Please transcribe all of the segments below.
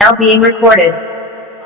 Now being recorded.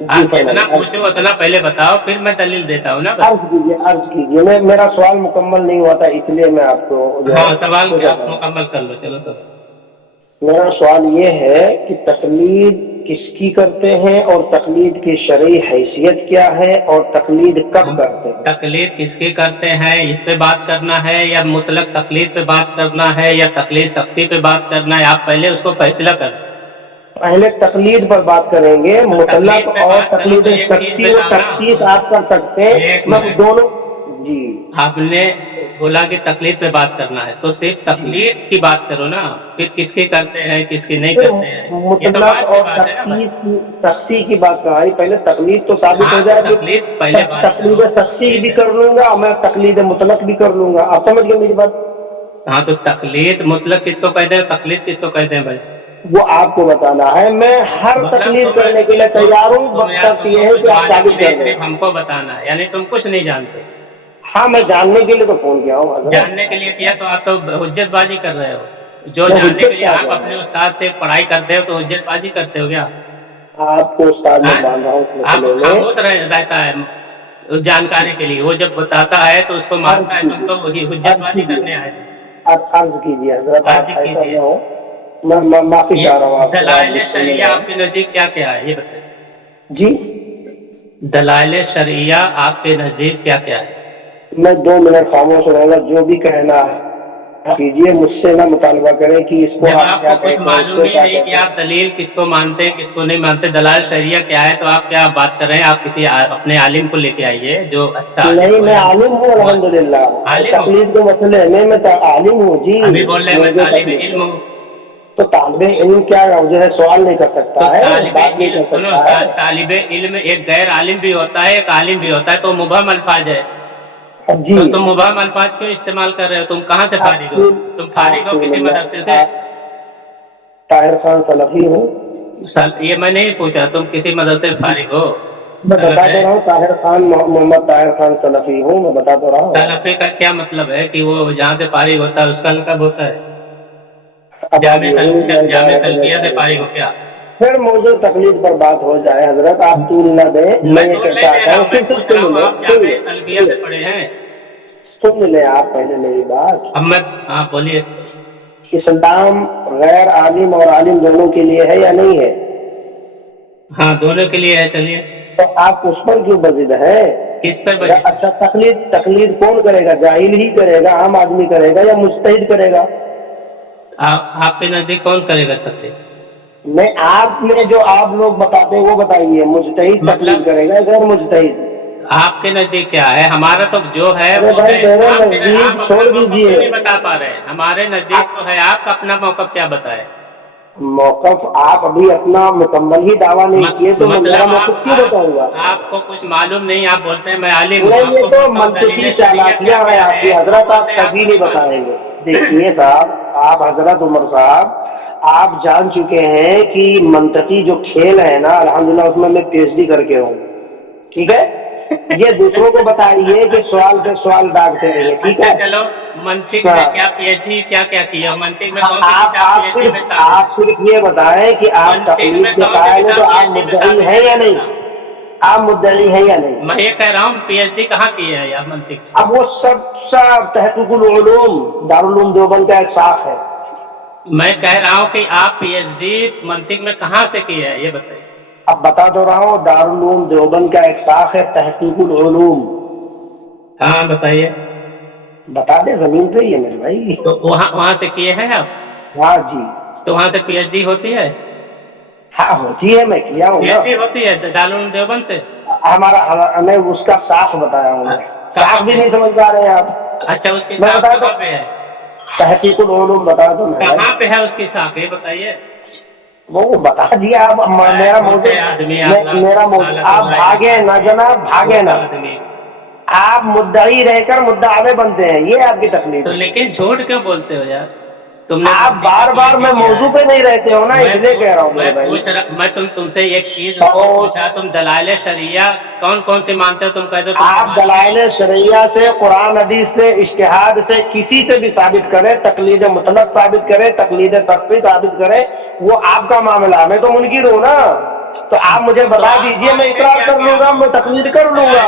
آپ جتنا پوچھو اتنا پہلے بتاؤ، پھر میں دلیل دیتا ہوں نا. عرض کیجیے. میرا سوال مکمل نہیں ہوا تھا، اس لیے میں آپ کو سوال کیا مکمل کر لو. چلو تو میرا سوال یہ ہے کہ تقلید کس کی کرتے ہیں اور تقلید کی شرعی حیثیت کیا ہے اور تقلید کب کرتے ہیں؟ تقلید کس کی کرتے ہیں اس پہ بات کرنا ہے یا مطلق تقلید پہ بات کرنا ہے یا تقلید سختی پہ بات کرنا ہے؟ آپ پہلے اس کو فیصلہ کریں. پہلے تقلید پر بات کریں گے. مطلق اور تقلید سختی و تخصیص آپ کر سکتے ہیں، میں دونوں. جی آپ نے بولا کہ تقلید پہ بات کرنا ہے تو صرف تقلید کی بات کرو نا، پھر کس کی کرتے ہیں کس کی نہیں کرتے ہیں. مطلق اور سختی کی بات کرائی. پہلے تقلید تو ثابت ہو جائے. تقلید پہلے تقلید سختی بھی کر لوں گا اور میں تقلید مطلق بھی کر لوں گا. آپ سمجھ گئے میری بات؟ ہاں تو تقلید مطلق کس کو کہتے ہیں، تقلید کس کو کہتے ہیں بھائی؟ وہ آپ کو بتانا ہے. میں ہر تقلید کرنے کے لیے تیار ہوں، بس یہ ہے کہ آپ ثابت کر دیں. ہم کو بتانا ہے، یعنی تم کچھ نہیں جانتے. ہاں میں جاننے کے لیے تو فون کیا ہوں. جاننے کے لیے کیا تو آپ تو حجت بازی کر رہے ہو. جو جاننے کے لیے آپ اپنے استاد سے پڑھائی کرتے ہو تو حجت بازی کرتے ہو کیا؟ آپ کو استاد میں مان رہا ہوں. آپ خاموش رہتا ہے جانکاری کے لیے، وہ جب بتاتا ہے تو اس کو مانتا ہے. تم تو وہی حجت بازی کرنے آئے تھے. آپ عرض کیجیے حضرت. میں معافی چاہ رہا ہوں. دلائل شرعیہ آپ کے نزدیک کیا کیا ہے یہ بتائیں. جی دلائل شرعیہ آپ کے نزدیک کیا کیا ہے؟ میں 2 منٹ خاموش رہوں گا. جو بھی کہنا ہے کیجیے، مجھ سے نہ مطالبہ کریں کہ اس کو آپ کو کچھ معلوم ہی نہیں کہ آپ دلیل کس کو مانتے ہیں کس کو نہیں مانتے. دلائل شرعیہ کیا ہے تو آپ کیا بات کر رہے ہیں؟ آپ کسی اپنے عالم کو لے کے آئیے جو اچھا. نہیں میں عالم ہوں الحمدللہ. تقلید کے مسئلے میں عالم ہوں. جی ابھی بول رہے ہیں میں طالب علم ہوں. تو طالب علم کیا جو ہے سوال نہیں کر سکتا ہے، بات نہیں کر سکتا ہے. طالب علم ایک غیر عالم بھی ہوتا ہے ایک عالم بھی ہوتا ہے، تو مبہم الفاظ ہے. جی تو تم مبہم الفاظ کیوں استعمال کر رہے ہو؟ تم کہاں سے فارغ ہو؟ تم فارغ ہو کسی مدرسے سے؟ طاہر خان سلفی ہوں. یہ میں نہیں پوچھا تم کسی مدرسے سے فارغ ہو. میں بتا دے رہا ہوں طاہر خان محمد طاہر خان سلفی ہوں. میں بتا دے رہا ہوں. سلفی کا کیا مطلب ہے کہ وہ جہاں سے فارغ ہوتا ہے اس کا لقب ہوتا ہے؟ جامع تلبیہ سے فارغ ہو کیا؟ پھر موضوع تقلید پر بات ہو جائے حضرت. آپ طول نہ دیں. میں یہ کہتا ہوں سن لیں آپ پہلے میری بات. ہاں بولیے. اسلام غیر عالم اور عالم دونوں کے لیے ہے یا نہیں ہے؟ ہاں دونوں کے لیے ہے. چلیے تو آپ اس پر کیوں بضد ہے؟ کس پر؟ اچھا تقلید کون کرے گا؟ جاہل ہی کرے گا، عام آدمی کرے گا یا مجتہد کرے گا؟ آپ کے نزدیک کون کرے گا سکتے؟ نہیں آپ میں جو آپ لوگ بتاتے ہیں وہ بتائیے. مجتہد تقلید کرے گا غیر مجتہد؟ آپ کے نزدیک کیا ہے؟ ہمارا تو جو ہے چھوڑ دیجیے. بتا پا رہے ہیں ہمارے نزدیک تو ہے. آپ کا اپنا موقف کیا بتائے؟ موقف آپ ابھی اپنا مکمل ہی دعویٰ نہیں کیے تو میں میرا موقف کیوں بتاؤں گا؟ آپ کو کچھ معلوم نہیں. آپ بولتے ہیں میں عالم ہوں. یہ تو منطقی چالاکیاں ہیں آپ کی حضرت. آپ کبھی نہیں بتائیں گے. دیکھیے صاحب، آپ حضرت عمر صاحب آپ جان چکے ہیں کہ منطقی جو کھیل ہے نا الحمدللہ اس میں PhD کر کے ہوں. ٹھیک ہے، یہ دوسروں کو بتائیے کہ سوال پہ سوال ڈالتے رہیے. ٹھیک ہے، چلو منطق میں کیا PhD کیا کیا منطق میں؟ آپ صرف یہ بتائیں کہ آپ تقلید کے قائل ہیں تو آپ مدعی ہیں یا نہیں؟ آپ مدعی ہیں یا نہیں؟ میں یہ کہہ رہا ہوں PhD کہاں کی ہے یا منطق؟ اب وہ سب تحقیق العلوم دارالعلوم دیوبند کا ایک شاخ ہے. میں کہہ رہا ہوں کہ آپ PhD منطق میں کہاں سے کی ہے یہ بتائیے. اب بتا دو رہا ہوں دارالعلوم دیوبند کا ایک شاخ ہے تحقیق العلوم. ہاں بتائیے. بتا دیں زمین پہ ہی ہے میرے بھائی. تو وہاں سے کیے ہیں آپ؟ ہاں جی. تو وہاں سے PhD ہوتی ہے؟ ہاں ہوتی ہے. میں کیا ہوں. PhD ہوتی ہے دارالعلوم دیوبند سے. ہمارا میں اس کا شاخ بتایا ہوں. شاخ بھی نہیں سمجھ پا رہے ہیں آپ. اچھا اس کی میں بتا کہاں پہ ہے؟ تحقیق العلوم بتا دو. کہاں پہ ہے اس کی شاخ یہ بتائیے. وہ بتا دیا. آپ میرا موضوع آپ بھاگے نہ جناب، بھاگے نہ. آپ مدعی رہ کر مدعوے بنتے ہیں، یہ آپ کی تکلیف. لیکن جھوٹ کیوں بولتے ہو یار؟ آپ بار بار میں موضوع پہ نہیں رہتے ہو نا، اس لیے کہہ رہا ہوں. میں تم سے ایک چیز پوچھا، تم دلائل شرعیہ کون کون سے مانتے ہو؟ تم کہتے ہو آپ دلائل شرعیہ سے، قرآن حدیث سے، اجتہاد سے، کسی سے بھی ثابت کریں. تقلید مطلق ثابت کریں، تقلید تخصیص ثابت کریں، وہ آپ کا معاملہ. میں تو منکر ہوں نا. تو آپ مجھے بتا دیجئے، میں اقرار کر لوں گا، میں تقلید کر لوں گا.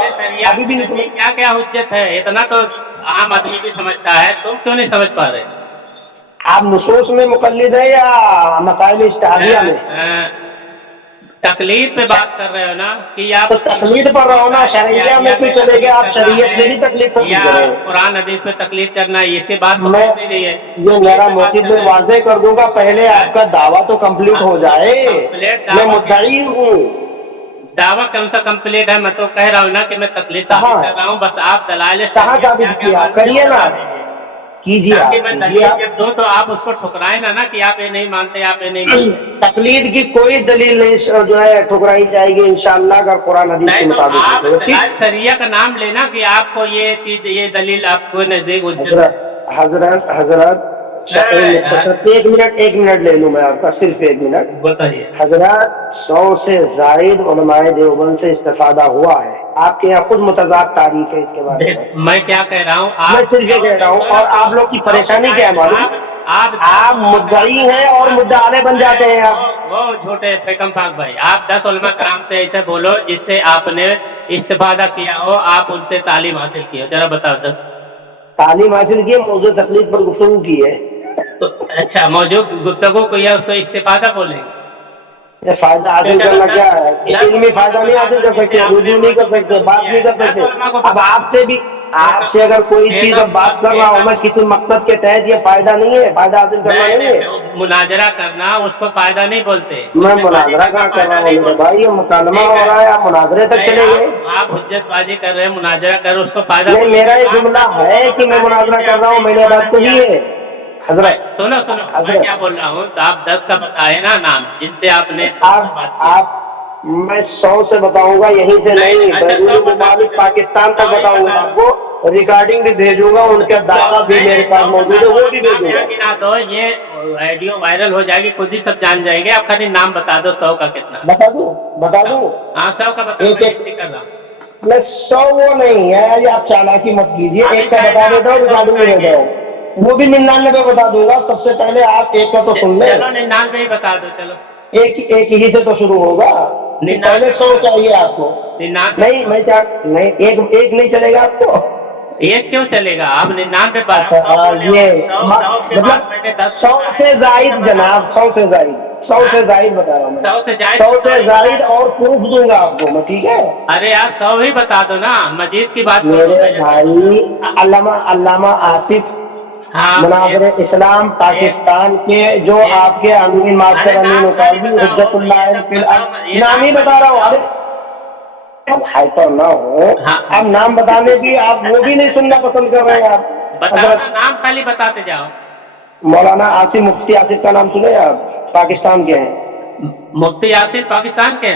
ابھی بھی نہیں. کیا کیا حجت ہے؟ اتنا تو عام آدمی بھی سمجھتا ہے، تم کیوں نہیں سمجھ پا رہے؟ آپ نصوص میں مقلد ہیں یا مسائل اجتہادیہ میں؟ تقلید پہ بات کر رہے ہو نا کہ آپ تو تقلید پر رہو نا، شرعیہ میں کیوں چلے گئے آپ؟ شریعت میں بھی تقلید پر یا کریں. قرآن حدیث پہ تقلید کرنا، اس کی بات میں نہیں ہے. یہ میرا موقف میں واضح کر دوں گا، پہلے آپ کا دعویٰ تو کمپلیٹ ہو جائے. میں مدعی ہوں. دعویٰ کون سا کمپلیٹ ہے؟ میں تو کہہ رہا ہوں نا کہ میں تقلید ثابت کر رہا ہوں، بس آپ دلائل کہاں ثابت کیا؟ کریے نا، کیجیے آپ. میں دلیل جب دوں تو آپ اس کو ٹھکرائیں نا کہ آپ یہ نہیں مانتے، آپ یہ نہیں مانتے. تقلید کی کوئی دلیل نہیں جو ہے ٹھکرائی جائے گی انشاءاللہ، اگر قرآن حدیث کے مطابق. آپ دلائل شریعہ کا نام لینا کہ آپ کو یہ چیز، یہ دلیل آپ کو نزدیک. حضرت ایک منٹ لے لوں میں آپ کا، صرف 1 منٹ. بتائیے. حضرت 100 سے زائد علماء دیوبند سے استفادہ ہوا ہے. آپ کے یہاں خود متضاد تعریف ہے اس کے بارے میں. میں کیا کہہ رہا ہوں؟ میں صرف یہ کہہ رہا ہوں. اور آپ لوگ کی پریشانی کیا ہے معلوم؟ آپ مدعی ہیں اور مدعے بن جاتے ہیں. آپ وہ جھوٹے پیکم پاک بھائی، آپ 10 علماء کرام سے ایسے بولو جس سے آپ نے استفادہ کیا ہو، آپ ان سے تعلیم حاصل کی ہو. ذرا بتاؤ. 10 تعلیم حاصل کی، موضوع تقلید پر گفتگو کی ہے. تو اچھا، موجود گفتگو کو یا اس کو استفادہ بولیں گے؟ یہ فائدہ حاصل کرنا کیا ہے؟ علمی فائدہ نہیں حاصل کر سکتے، رجوع نہیں کر سکتے، بات نہیں کر سکتے. اب آپ سے اگر کوئی چیز اب بات کر رہا ہوں میں کسی مقصد کے تحت، یہ فائدہ نہیں ہے، فائدہ حاصل کرنا نہیں ہے. مناظرہ کرنا اس کو فائدہ نہیں بولتے. میں مناظرہ کہاں کر رہا ہوں میرے بھائی، یہ مکالمہ ہو رہا ہے، آپ مناظرے تک چلے گئے. آپ حجت بازی کر رہے ہیں، مناظرہ کر، اس کو فائدہ نہیں. میرا یہ جملہ ہے کہ میں مناظرہ کر رہا ہوں، میں نے بات کہی ہے. حضرت سنو میں کیا بول رہا ہوں، تو آپ 10 کا بتائے نا نام جن سے آپ نے. میں 100 سے بتاؤں گا، یہیں سے نہیں، بیرون ممالک پاکستان تک بتاؤں گا. آپ کو ریکارڈنگ بھی بھیجوں گا، ان کا دعویٰ بھی میرے پاس موجود ہے، وہ بھی بھیجوں گا. تو یہ ویڈیو وائرل ہو جائے گی، خود ہی سب جان جائیں گے. آپ خالی نام بتا دو. 100 کا کتنا بتا دوں؟ ہاں 100 کا بتا. میں 100 وہ نہیں ہے، آپ چالاکی مت کیجیے. 1 کا بتا دیتا ہوں، ریکارڈنگ بھی بھیجا ہوں. وہ بھی 99 بتا دوں گا. سب سے پہلے آپ 1 کا تو سن لیں. چلو 99 ہی بتا دو. چلو ایک ہی سے تو شروع ہوگا. پہلے 100 چاہیے آپ کو. نہیں میں نہیں، ایک نہیں چلے گا آپ کو. ایک کیوں چلے گا؟ آپ 99 بات. یہ مطلب 100 سے زائد جناب، 100 سے زائد بتا رہا ہوں میں. 100 سے زائد اور پروف دوں گا آپ کو میں. ٹھیک ہے. ارے آپ 100 ہی بتا دو نا، مجید کی بات. میرے بھائی علامہ آصف مناظر اسلام پاکستان کے، جو آپ کے امین ماسٹر امین اقاضی حجت اللہ نام ہی بتا رہا ہوں. ارے اب ہائپر نہ ہو، اب نام بتانے کی آپ وہ بھی نہیں سننا پسند کر رہے ہیں. آپ نام خالی بتاتے جاؤ. مولانا آصف، مفتی آصف کا نام سنے آپ؟ پاکستان کے ہیں. مفتی آصف پاکستان کے؟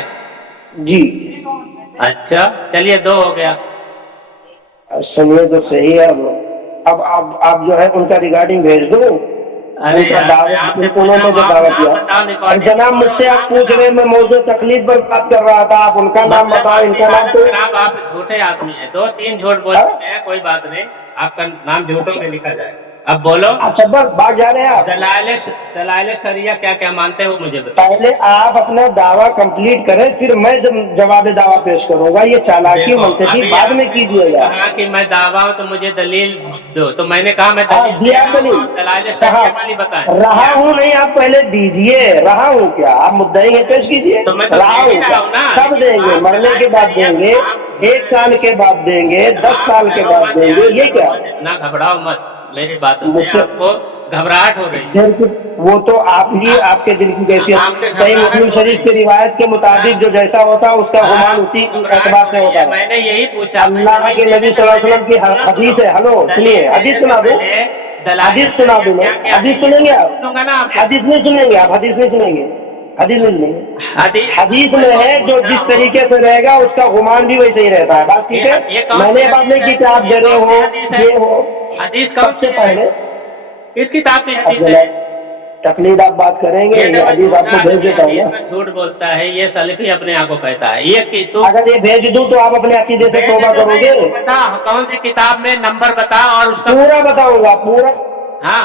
جی. اچھا چلیے 2 ہو گیا. سنیے تو صحیح ہے. اب آپ جو ہے ان کا ریکارڈنگ بھیج دوں. انہوں نے جو دعویٰ کیا. جناب مجھ سے آپ پوچھ رہے، میں موضوع تقلید پر بات کر رہا تھا. آپ ان کا نام بتاؤ، ان کا نام. تو آپ جھوٹے آدمی ہیں، 2-3 جھوٹ بول رہے ہیں. کوئی بات نہیں، آپ کا نام جھوٹوں میں لکھا جائے. اب بولو. اچھا بس بات جا رہے ہیں آپ. دلائل شریعہ کیا کیا مانتے ہیں وہ مجھے بتائیں. پہلے آپ اپنا دعویٰ کمپلیٹ کریں، پھر میں جواب دعویٰ پیش کروں گا. یہ چالاکی منطقی بعد میں کیجیے گا. کہ میں دعویٰ ہوں تو مجھے دلیل دو، تو میں نے کہا میں رہا ہوں نہیں. آپ پہلے دیجیے. رہا ہوں کیا؟ آپ مدعی ہیں، پیش کیجیے. رہا ہوں کیا؟ کب دیں گے؟ مرنے کے بعد دیں گے، 1 سال کے بعد دیں گے، 10 سال کے بعد دیں گے. یہ کیا؟ نہ گھبراؤ مت، میری بات آپ کو گھبراہٹ ہو رہی ہے. وہ تو آپ کے دل کی کیفیت. صحیح مسلم شریف کی روایت کے مطابق جو جیسا ہوتا ہے اس کا گمان اسی اعتبار سے ہوتا ہے. میں نے یہی پوچھا. اللہ کے نبی صلی اللہ علیہ وسلم کی حدیث ہے. ہلو سنیے، حدیث سنا دوں. حدیث سنا دوں میں. حدیث سنیں گے آپ؟ حدیث نہیں سنیں گے آپ. حدیث نہیں سنیں گے. حدیث نہیں سنیں گے. حدیث میں ہے جو جس طریقے سے رہے گا اس کا گمان بھی ویسے ہی رہتا ہے. بات ٹھیک ہے. میں نے بات نہیں کی کہ آپ ڈرے ہو یہ ہو. حدیث سب سے پہلے کس کتاب کی حدیث ہے؟ تقلید آپ بات کریں گے، یہ حدیث آپ کو بھیج دیتا ہوں. جھوٹ بولتا ہے یہ سلفی اپنے آپ کو کہتا ہے. یہ اگر یہ بھیج دوں تو آپ اپنے عقیدے سے توبہ کرو گے. بتا کون سی کتاب میں نمبر بتا اور اس کا پورا بتاؤں گا. پورا ہاں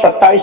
27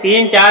3-4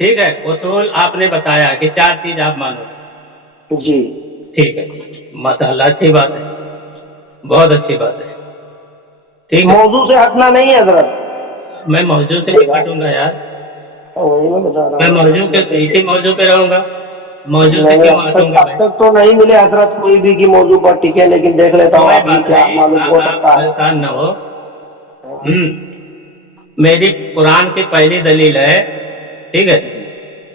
ٹھیک ہے، اصول آپ نے بتایا کہ 4 چیز آپ مانو. جی ٹھیک ہے، ماشاء اللہ، اچھی بات ہے، بہت اچھی بات ہے. ٹھیک ہے، موضوع سے ہٹنا نہیں ہے حضرت. میں موضوع سے نہیں ہٹوں گا یار، وہی میں بتا رہا میں ہوں. موضوع کے اسی موضوع پہ رہوں گا، موضوع سے نہیں، کیوں ہٹوں گا اب میں؟ تک تو نہیں ملے حضرت کوئی بھی کی موضوع پر ٹکے، لیکن دیکھ لیتا ہوں کوئی آپ بات کیا نہیں، معلوم ہو آپ سکتا ہے. پریشان نہ ہو. میری قرآن کی پہلی دلیل ہے، ٹھیک ہے،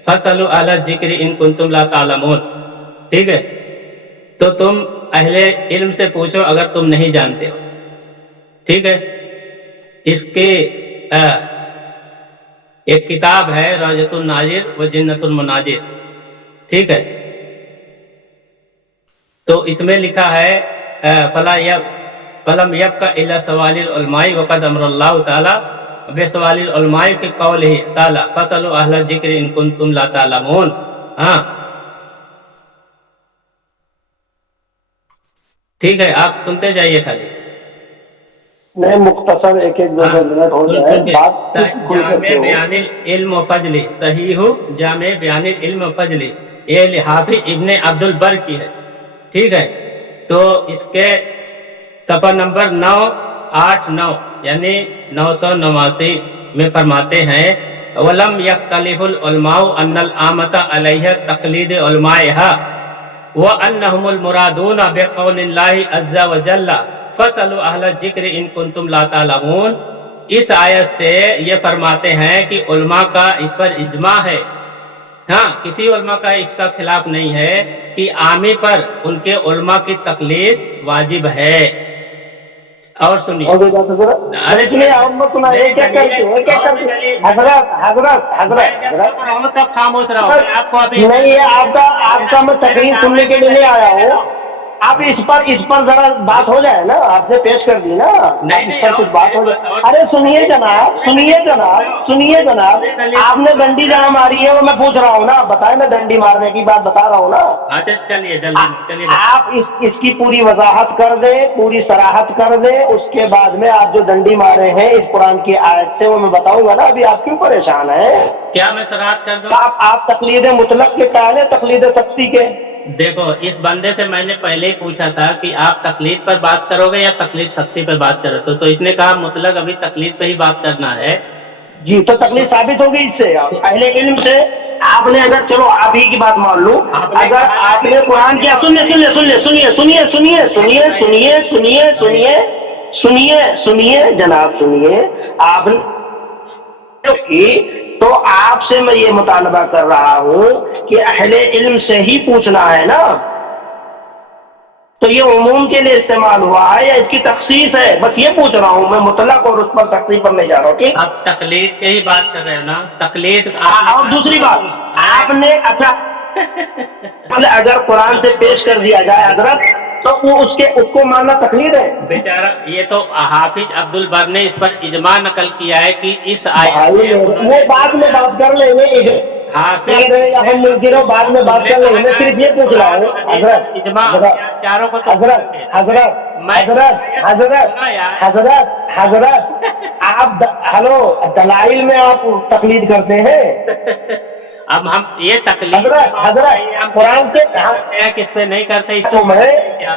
فَاسْأَلُوا أَهْلَ الذِّكْرِ إِن كُنتُمْ لَا تَعْلَمُونَ. ٹھیک ہے، تو تم اہل علم سے پوچھو اگر تم نہیں جانتے ہو. ٹھیک ہے، اس کے ایک کتاب ہے روضۃ الناظر و جنۃ المناظر. ٹھیک ہے، تو اس میں لکھا ہے فلم يبق الا سوال العلماء وقد امر اللہ تعالی بسوال العلماء في قوله تعالی فاسألوا اہل الذکر ان کنتم لا تعلمون. ہاں ٹھیک ہے، آپ سنتے جائیے خالی. نہیں، مختصر ایک دو منٹ ہو جائے بات. جامع بیان العلم و فضل، صحیح جامع بیان العلم و فضل، یہ حافظ ابن عبد البر کی ہے. ٹھیک ہے، تو اس کے صفحہ نمبر 989 یعنی 989 میں فرماتے ہیں وَلَمْ يَخْتَلِفُ الْعُلَمَاءُ أَنَّ الْعَامَّةَ عَلَيْهَا تَقْلِيدُ عُلَمَائِهَا وَأَنَّهُمُ الْمُرَادُونَ بِقَوْلِ اللَّهِ عَزَّ وَجَلَّ فَاسْأَلُوا أَهْلَ الذِّكْرِ إِن كُنتُمْ لَا تَعْلَمُونَ. اس آیت سے یہ فرماتے ہیں کہ علماء کا اس پر اجماع ہے. ہاں، کسی علماء کا اس کا خلاف نہیں ہے کہ عامی پر ان کے علماء کی تقلید واجب ہے. اور سنیے، ارے سنیے، آپ مت سنا، یہ کیا کرتے ہیں، کیا کرتے ہیں حضرت حضرت حضرت تب خاموش رہو. آپ کو ابھی نہیں، یہ آپ کا میں تقریر سننے کے لیے نہیں آیا ہوں. اب اس پر ذرا بات ہو جائے نا، آپ نے پیش کر دی نا، اس پر کچھ بات ہو جائے. ارے سنیے جناب، سنیے جناب، سنیے جناب، آپ نے ڈنڈی جہاں ماری ہے وہ میں پوچھ رہا ہوں نا، بتائیں، میں ڈنڈی مارنے کی بات بتا رہا ہوں نا. اچھا چلیے چلیے، آپ اس کی پوری وضاحت کر دیں، پوری صراحت کر دیں، اس کے بعد میں آپ جو ڈنڈی مارے ہیں اس قرآن کی آیت سے وہ میں بتاؤں گا نا. ابھی آپ کیوں پریشان ہیں؟ کیا میں صراحت کر دوں؟ آپ تقلید مطلق کے قائل ہیں، تقلید سختی کے. دیکھو، اس بندے سے میں نے پہلے ہی پوچھا تھا کہ آپ تقلید پر بات کرو گے یا تقلید سختی پر بات کرو تو اس نے کہا مطلق ابھی تقلید پہ ہی بات کرنا ہے. جی، تو تقلید ثابت ہوگی اس سے. اہل علم سے آپ نے اگر، چلو آپ ہی کی بات مان لوں، اگر آپ نے قرآن کیا، سنیے جناب، سنیے. آپ نے تو آپ سے میں یہ مطالبہ کر رہا ہوں کہ اہل علم سے ہی پوچھنا ہے نا. تو یہ عموم کے لیے استعمال ہوا ہے یا اس کی تخصیص ہے؟ بس یہ پوچھ رہا ہوں میں، مطلق اور اس پر تخصیص پر نہیں جا رہا ہوں. ٹھیک، آپ تقلید کی ہی بات کر رہے ہیں نا، تقلید. اور دوسری بات، آپ نے اچھا اگر قرآن سے پیش کر دیا جائے حضرت تو وہ اس کو ماننا تقلید ہے؟ بیچارہ، یہ تو حافظ عبد البر نے اس پر اجماع نقل کیا ہے کہ اس آیت میں وہ بعد میں بات کر لیں گے، ہم ممکن بعد میں بات کر لیں گے. میں صرف یہ پوچھ رہا ہوں حضرت چاروں کو حضرت آپ ہلو، دلائل میں آپ تقلید کرتے ہیں. اب ہم یہ تقلید حضرت قرآن سے کس سے نہیں کرتے،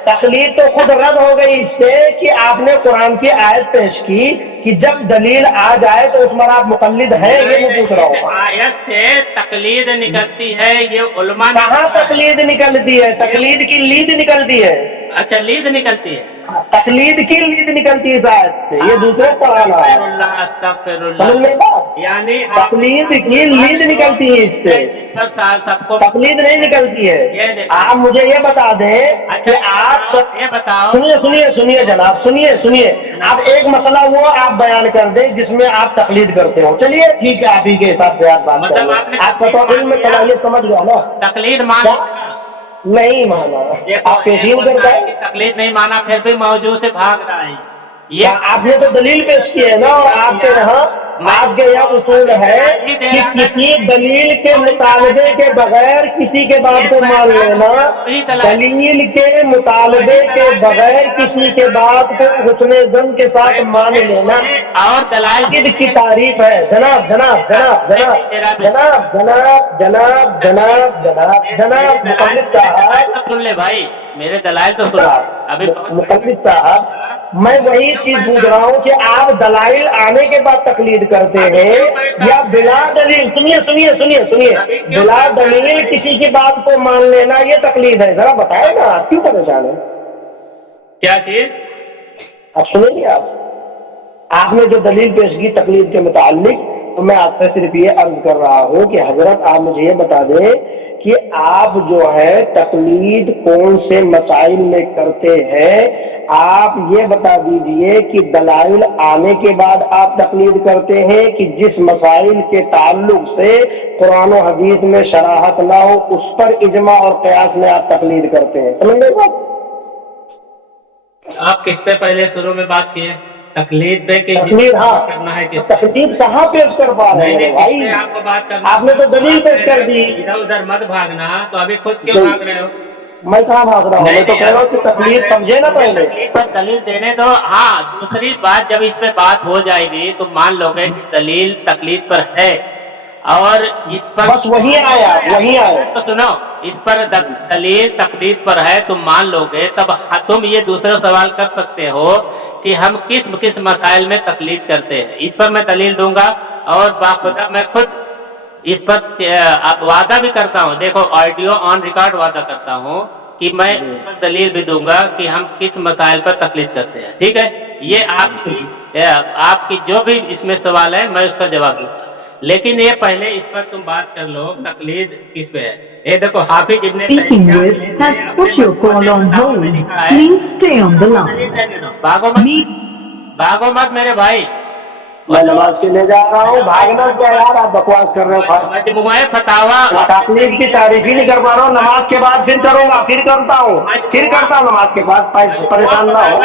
تقلید تو خود رد ہو گئی اس سے کہ آپ نے قرآن کی آیت پیش کی کہ جب دلیل آ جائے تو اس میں آپ مقلد ہیں. یہ میں پوچھ رہا ہوں، آیت سے تقلید نکلتی ہے، یہ علماء کہاں تقلید نکلتی ہے؟ تقلید کی لید نکلتی ہے. اچھا، لید نکلتی ہے، تقلید کی لید نکلتی ہے اس آیت سے. یہ دوسرے قرآن ہے، سمجھ لیں بات، یعنی تقلید کی لید نکلتی ہے اس سے، سب کو تقلید نہیں نکلتی ہے. آپ مجھے یہ بتا دیں کہ آپ یہ بتاؤ. سنیے جناب، سنیے. آپ ایک مسئلہ وہ آپ بیان کر دیں جس میں آپ تقلید کرتے ہو. چلیے ٹھیک ہے، آپ ہی کے حساب سے آپ بات کریں. آپ کا تو علم میں صلاحیت سمجھ گیا نا. تقلید مانا نہیں مانا، آپ پیشین کرتا ہے. تقلید نہیں مانا، پھر بھی موضوع سے بھاگ رہا ہے. آپ نے تو دلیل پیش کی ہے نا، اور آپ کے یہاں آپ کے یہ اصول ہے کہ کسی دلیل کے مطالبے کے بغیر کسی کے بات کو مان لینا، دلیل کے مطالبے کے بغیر کسی کے بات کو حسن ظن کے ساتھ مان لینا اور دلائل کی تعریف ہے۔ جناب جناب جناب جناب جناب جناب جناب جناب جناب جناب مقلد صاحب سن لے بھائی، میرے دلائل تو سن ابھی۔ مقلد صاحب میں وہی چیز پوچھ رہا ہوں کہ آپ دلائل آنے کے بعد تقلید کرتے ہیں یا بلا دلیل، سنیے سنیے سنیے سنیے، بلا دلیل کسی کی بات کو مان لینا یہ تقلید ہے؟ ذرا بتائیں نا، آپ کیوں پریشان ہیں؟ کیا چیز؟ اب سنیں گے آپ نے جو دلیل پیش کی تقلید کے متعلق، تو میں آپ سے صرف یہ عرض کر رہا ہوں کہ حضرت آپ مجھے یہ بتا دیں کہ آپ جو ہے تقلید کون سے مسائل میں کرتے ہیں؟ آپ یہ بتا دیجئے کہ دلائل آنے کے بعد آپ تقلید کرتے ہیں کہ جس مسائل کے تعلق سے قرآن و حدیث میں شراحت نہ ہو اس پر اجماع اور قیاس میں آپ تقلید کرتے ہیں؟ سمجھ گئے بات؟ آپ کس سے پہلے شروع میں بات کیے؟ تقلید پہ کہ تقلید، ہاں کرنا ہے، تقلید کہاں پیش کر پا رہے ہیں بھائی؟ آپ کو بات کرنا، آپ نے تو دلیل پیش کر دی۔ ادھر ادھر مت بھاگنا، تو ابھی خود کیوں بھاگ رہے ہو؟ میں کہاں بھاگ رہا ہوں؟ میں تو کہہ رہا ہوں کہ تقلید سمجھے نا پہلے۔ پر دلیل دینے دو۔ ہاں، دوسری بات جب اس پہ بات ہو جائے گی تو مان لو گے کہ دلیل تقلید پر ہے، اور اس پر بس وہی آیا تو سنو، اس پر دلیل تقلید پر ہے تم مان لو گے، تب تم یہ دوسرا سوال کر سکتے ہو کہ ہم کس مسائل میں تقلید کرتے ہیں۔ اس پر میں دلیل دوں گا، اور باخدا میں خود اس پر وعدہ بھی کرتا ہوں، دیکھو آڈیو آن ریکارڈ وعدہ کرتا ہوں کہ میں اس پر دلیل بھی دوں گا کہ ہم کس مسائل پر تقلید کرتے ہیں۔ ٹھیک ہے، یہ آپ کی جو بھی اس میں سوال ہے میں اس کا جواب دوں گا، لیکن یہ پہلے اس پر تم بات کر لو تقلید کس پہ ہے۔ یہ دیکھو حافظ ابن Speaking with has put your call on hold. Please stay on the line. بھاگو مت میرے بھائی، میں نماز کے لیے جا رہا ہوں۔ بھاگنا کیا یار، آپ بکواس کر رہے ہو۔ مجموعہ فتاوی تقلید کی تعریف ہی نہیں کر پا رہا ہوں، نماز کے بعد پھر کروں گا، پھر کرتا ہوں نماز کے بعد، پریشان نہ ہو۔